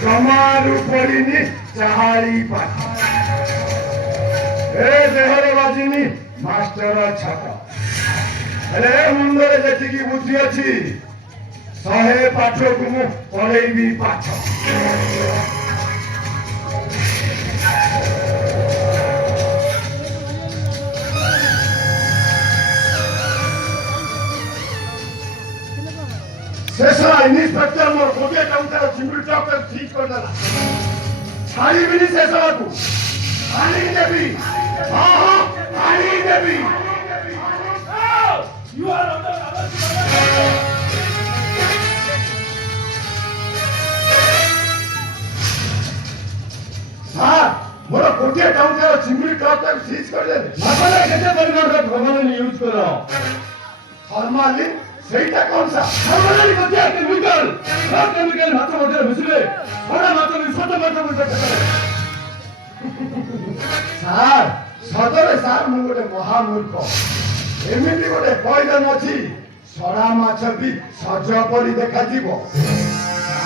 ଜମାରୁ ପଡ଼ିନି ଚାହାଳି ପାଠ ଏ ଦେହରେ ବାଜିନି ମାଷ୍ଟର ଛାଟ ହେଲେ ମୁଣ୍ଡରେ ଯେତିକି ବୁଦ୍ଧି ଅଛି 100 ପାଠକୁ ମୁଁ ପଢେଇବି ପାଠ शेषरा इन्स्पेक्टर मोर गोटे टंकार चिंगुड़ी चौक ठीक कर देला छाड़ी भी नहीं शेषरा को पानी देवी हाँ हाँ पानी देवी यू आर अंडर सर मोर गोटे टंकार चिंगुड़ी चौक ठीक कर देले माने केते परिमाण रे भगवान यूज करो फॉर्मालिन ସେଇଟା କଣ ସାର୍ କେମିକାଲ କେମିକାଲ ମାତ୍ର ମଧ୍ୟରେ ମିଶିଲେ ବଡ଼ ମାତ୍ର ଛୋଟ ମାତ୍ର ସାର୍ ସଦରେ ସାର୍ ମୁଁ ଗୋଟେ ମହାମୂର୍ଖ ଏମିତି ଗୋଟେ ପଏଜନ ଅଛି ସଡ଼ା ମାଛ ବି ସଜ ପରି ଦେଖାଯିବ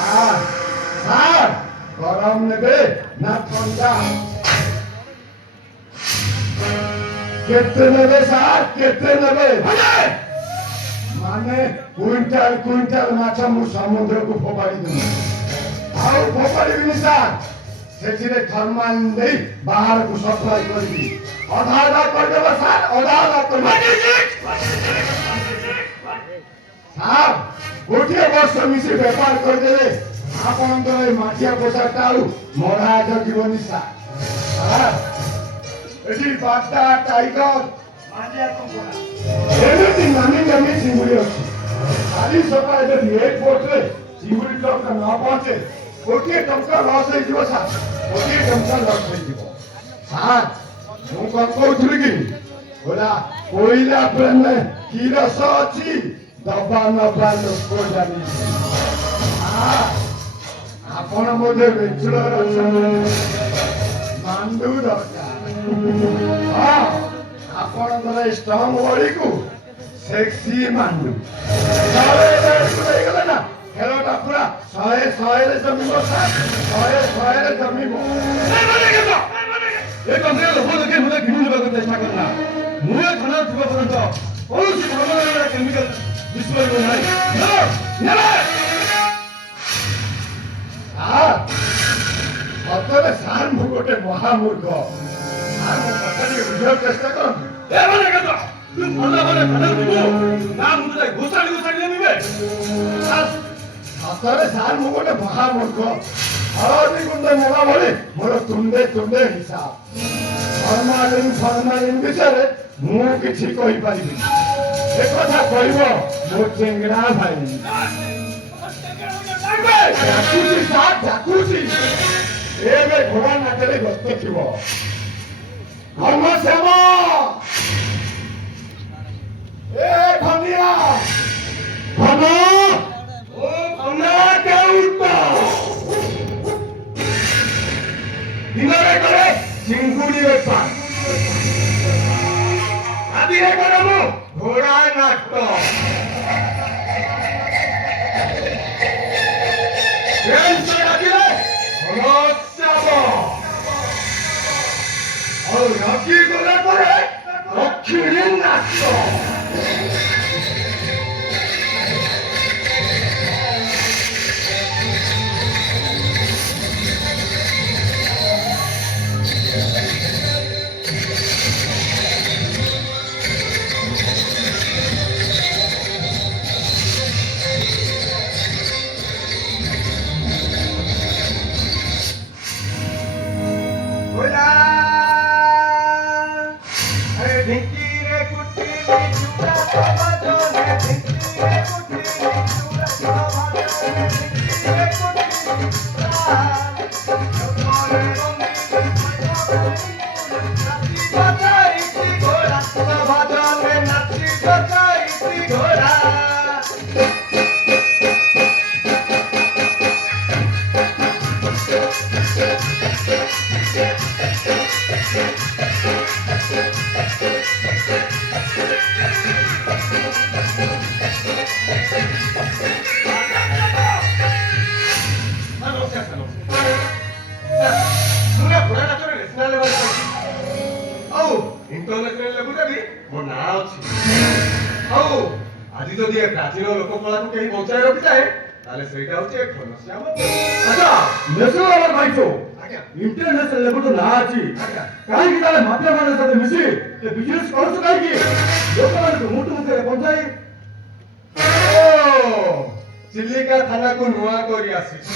ସାର୍ ସାର୍ ଗରମ ନେବେ ନା ଥଣ୍ଡା କେତେ ନେବେ ସାର୍ କେତେ ନେବେ माने क्विंटल क्विंटल माछ मु समुद्र को फोपाड़ी दूँ आउ फोपाड़ी भी नहीं सार सेचिरे थर्माल नहीं बाहर को सप्लाई कर दी आधा आधा कर देबो सार आधा आधा कर सार गोटिए वर्ष मिसी व्यापार कर देले आपन तो ए माटिया पोसा टाउ मोरा जगिबनी सार एटी बाटा टाइगर माटिया को बोला एमिति नामी नामी चिंगुड़ी अच्छी खाली सकाळ जब एक बोट रे चिंगुड़ी टंका न पहुंचे गोटे टंका लॉस हो जीवो सार गोटे टंका लॉस हो जीवो सार मु कोन कहउथली कि बोला कोइला प्रेम में की रस अछि दबा न बाल को जानी आपण मोदे बेचुलर मांडू दरकार हां आपणकर स्ट्रंग बॉडी को सेक्सी मांडू गले ना खेलटा पूरा 100 रे जमीबो सार 100 रे जमीबो ए कंपनी लोक देखे मुझे घिनी लेबा चेष्टा करना मुए खाना थिबा पर्यंत कौनसी भगवान केमिकल विश्व में नहीं नो नेवर सतरे सार मु गोटे महामूर्ख सार मो कथा के बुझार चेष्टा कर ए माने केतो तू भला भला खाना दिबो ना मुझे घोसाड़ी घोसाड़ी लेबे सतरे सार मु गोटे महामूर्ख हरदी गुंड नेला भली मोर तुंडे तुंडे हिसाब फॉर्मालिन विषय मु किछि कहि परिबि ए कथा कहबो मो चेंगड़ा भाई जाकुची साथ जाकुची एबे घोड़ा नाचले व्यस्त थिबो धर्म सेवा ए धनिया धन ओ धना के उठो दिनरे करे चिंगुड़ी बेपार आदि रे करमु घोड़ा नाटक और राखी गला परे दक्षिणी नाच ପ୍ରାଚୀନ ଲୋକକଳାକୁ କେହି ବଞ୍ଚାଇ ରଖିଥାଏ ତାହେଲେ ସେଇଟା ହଉଛି ଘନଶ୍ୟାମ। ଆଚ୍ଛା ନ୍ୟାସନାଲ ଭାଇଚୋ ଆଜ୍ଞା ଇଣ୍ଟରନ୍ୟାସନାଲ ଲେଭେଲ ନା ଅଛି ଆଜ୍ଞା କାହିଁକି ତାହେଲେ ମାଫିଆ ମାନଙ୍କ ସହିତ ମିଶି ବିଜନେସ କରୁଛୁ କାହିଁକି ଲୋକମାନଙ୍କୁ ମୁଠୁ ମୁଠରେ ବଞ୍ଚାଇ ଚିଲିକା ଥାନାକୁ ନୂଆ କରି ଆସିଛି।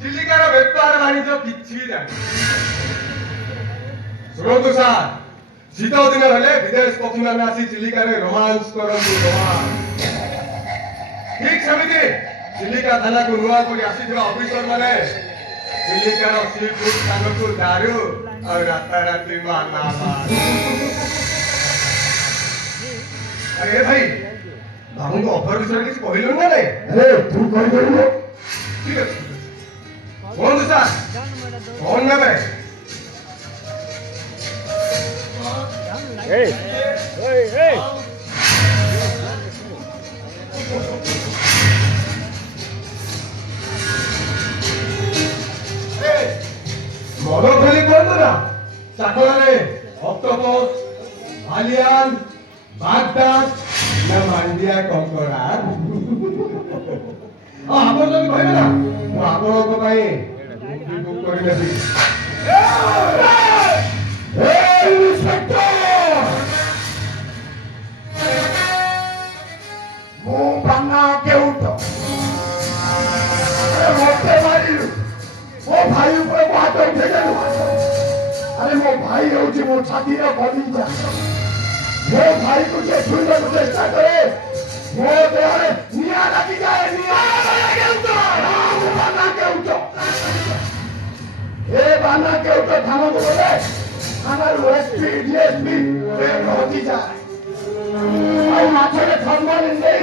ଚିଲିକାର ବେପାର ବାଣିଜ୍ୟ କିଛି ବି ଜାଣି। ଶୁଣନ୍ତୁ ସାର୍, ଶୀତ ଦିନ ହେଲେ ବିଦେଶ ପକ୍ଷୀମାନେ ଆସି ଚିଲିକାରେ ରୋମାନ୍ସ କରନ୍ତି। ଠିକ ସେମିତି ଚିଲିକା ଥାନାକୁ ନୂଆ କରି ଆସିଥିବା ଅଫିସର ମାନେ ଚିଲିକାର ସି ଫୁଡ ସାଙ୍ଗକୁ ଦାରୁ ଆଉ ରାତାରାତି ମାଲାମାଲ। ଆରେ ଭାଇ ବାବୁଙ୍କ ଅଫର ବିଷୟରେ କିଛି କହିଲୁ ନା ନାଇଁ? ଆରେ ତୁ କହିପାରିବୁ ଠିକ ଅଛି କୁହନ୍ତୁ ସାର୍ କଣ ନେବେ? ମଦ ଖାଲି କୁହନ୍ତୁ ନା ଚାକଳରେ ଅକ୍ଟୋପସ ଭାଲିଆନ ବାଗଦାସ ନା ମାଣ୍ଡିଆ କଙ୍କଡା। ଆପଣ ଯଦି କହିବେ ନା ମୁଁ ଆପଣଙ୍କ ପାଇଁ ବୁକ୍ କରିନେବି। ମୁଁ ପାନା କେଉଟ ମତେ ମାରିଲୁ ମୋ ଭାଇ ଉପରେ ମୋ ହାତ ଉଠେଇଦେଲୁ। ଆରେ ମୋ ଭାଇ ହେଉଛି ମୋ ଛାତିର କଲିଜା। ମୋ ଭାଇକୁ ଯେ ଛୁଇଁବାକୁ ଚେଷ୍ଟା କରେ ମୋ ଦେହରେ ନିଆଁ ଲାଗିଯାଏ। ଏ ବାନା କେଉଟ ଥାନାକୁ ଗଲେ ଥାନାରୁ ଏସପି ଡିଏସପି ହଜିଯାଏ। ଆଉ ମାଛରେ ଫର୍ମାଲିନ ଦେଇ